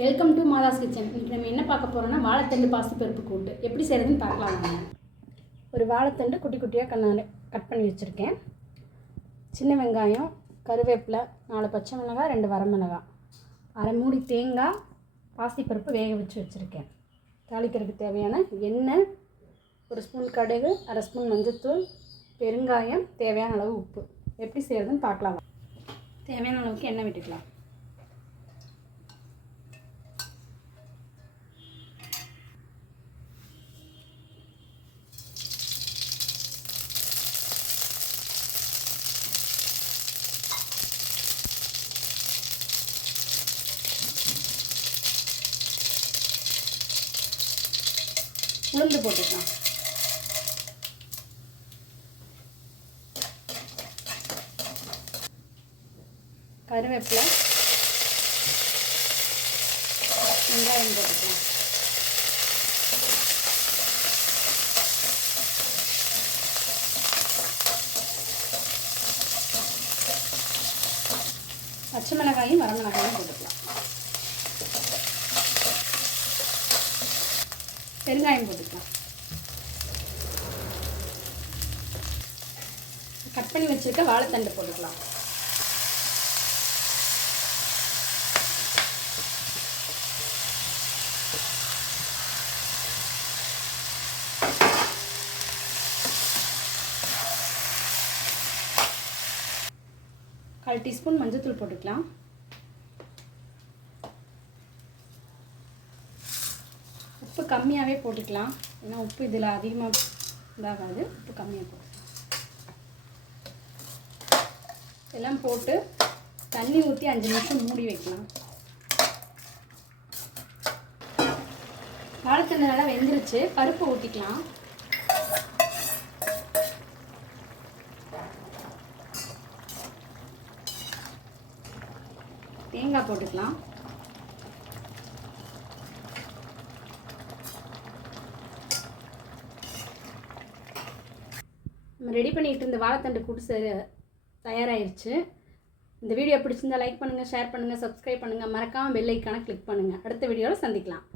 Welcome to மாதாஸ் kitchen. இன்றைக்கி நம்ம என்ன பார்க்க போகிறோம்னா வாழைத்தண்டு பாசிப்பருப்பு கூட்டு எப்படி செய்கிறதுன்னு பார்க்கலாம். ஒரு வாழைத்தண்டு குட்டி குட்டியாக கட் பண்ணி வச்சுருக்கேன். சின்ன வெங்காயம், கருவேப்பிலை, 4 பச்சை மிளகாய், 2 வரமிளகாய், அரை மூடி தேங்காய், பாசிப்பருப்பு வேக வச்சு வச்சுருக்கேன். தாளிக்கிறதுக்கு தேவையான எண்ணெய், 1 ஸ்பூன் கடுகு, அரை ஸ்பூன் மஞ்சள்தூள், பெருங்காயம், தேவையான அளவு உப்பு. எப்படி செய்கிறதுன்னு பார்க்கலாம். தேவையான அளவுக்கு எண்ணெய் விட்டுக்கலாம். உளுந்து போட்டுக்கலாம். கருவேப்பிலை, வெங்காயம் போட்டுக்கலாம். பச்சை மிளகாயும் வரமிளகாயும் போட்டுக்கலாம். பெருங்காயம் போட்டுக்கலாம். கட் பண்ணி வச்சுருக்க வாழைத்தண்டு போட்டுக்கலாம். கால் டீஸ்பூன் மஞ்சள்தூள் போட்டுக்கலாம். உப்பு கம்மியாகவே போட்டுக்கலாம், ஏன்னா உப்பு இதில் அதிகமாக இதாகாது. உப்பு கம்மியாக போட்டுக்கலாம். எல்லாம் போட்டு தண்ணி ஊற்றி 5 நிமிஷம் மூடி வைக்கலாம். வாழைத்தண்டு நல்லா வெந்துருச்சு. பருப்பு ஊற்றிக்கலாம். தேங்காய் போட்டுக்கலாம். நம்ம ரெடி பண்ணிட்டு இருந்த வாழைத்தண்டு கூட்டு தயாராகிடுச்சு. இந்த வீடியோ பிடிச்சிருந்தா லைக் பண்ணுங்கள், ஷேர் பண்ணுங்கள், சப்ஸ்கிரைப் பண்ணுங்கள். மறக்காமல் பெல் ஐக்கானை கிளிக் பண்ணுங்கள். அடுத்த வீடியோவில் சந்திக்கலாம்.